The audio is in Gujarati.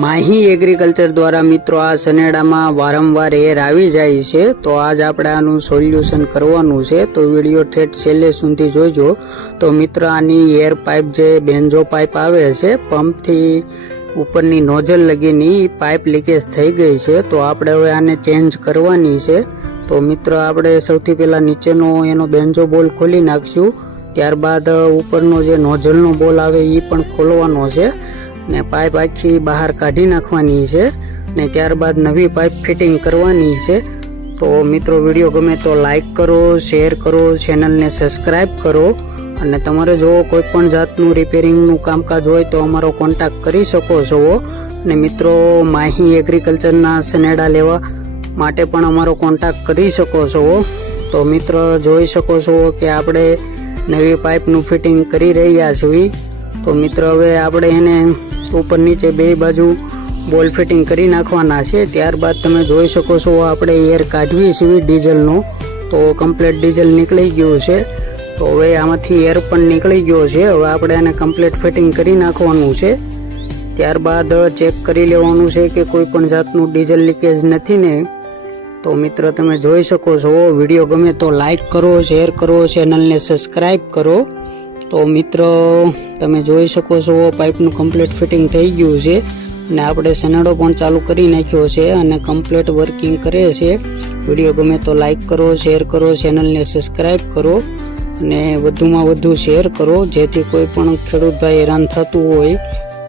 માહી એગ્રીકલ્ચર દ્વારા મિત્રો આ સનેડામાં વારંવાર એર આવી જાય છે, તો આજ આપણે આનું સોલ્યુશન કરવાનું છે. તો વિડીયો ઠેઠ છેલ્લે સુધી જોઈજો. તો મિત્રો આની એર પાઇપ જે બેન્જો પાઇપ આવે છે, પંપથી ઉપરની નોઝલ લગીની પાઇપ લીકેજ થઈ ગઈ છે. તો આપણે હવે આને ચેન્જ કરવાની છે. તો મિત્રો આપણે સૌથી પહેલાં નીચેનો એનો બેન્જો બોલ ખોલી નાખશું. ત્યારબાદ ઉપરનો જે નોઝલનો બોલ આવે એ પણ ખોલવાનો છે ને પાઇપ આખી બહાર કાઢી નાખવાની છે ને ત્યારબાદ નવી પાઇપ ફિટિંગ કરવાની છે. તો મિત્રો વિડીયો ગમે તો લાઈક કરો, શેર કરો, ચેનલને સબસ્ક્રાઈબ કરો અને તમારે જો કોઈ પણ જાતનું રિપેરિંગનું કામકાજ હોય તો અમારો કોન્ટેક્ટ કરી શકો છો. ને મિત્રો માહી એગ્રીકલ્ચરના સનેડા લેવા માટે પણ અમારો કોન્ટેક્ટ કરી શકો છો. તો મિત્રો જોઈ શકો છો કે આપણે નવી પાઇપનું ફિટિંગ કરી રહ્યા છીએ. તો મિત્રો હવે આપણે એને ઉપર નીચે બે બાજુ બોલ ફિટિંગ કરી નાખવાના છે. ત્યારબાદ તમે જોઈ શકો છો આપણે એર કાઢવી છે ડીઝલનો. તો કમ્પ્લીટ ડીઝલ નીકળી ગયું છે. તો હવે આમાંથી એર પણ નીકળી ગયો છે. હવે આપણે એને કમ્પ્લીટ ફિટિંગ કરી નાખવાનું છે. ત્યારબાદ ચેક કરી લેવાનું છે કે કોઈ પણ જાતનું ડીઝલ લીકેજ નથી ને. તો મિત્રો તમે જોઈ શકો છો. વિડીયો ગમે તો લાઈક કરો, શેર કરો, ચેનલને સબસ્ક્રાઈબ કરો. તો મિત્રો તમે જોઈ શકો છો પાઇપનું કમ્પ્લીટ ફિટિંગ થઈ ગયું છે અને આપણે સનેડો પણ ચાલુ કરી નાખ્યો છે અને કમ્પ્લીટ વર્કિંગ કરે છે. વિડીયો ગમે તો લાઈક કરો, શેર કરો, ચેનલને સબસ્ક્રાઈબ કરો અને વધુમાં વધુ શેર કરો, જેથી કોઈ પણ ખેડૂત ભાઈ હેરાન થતું હોય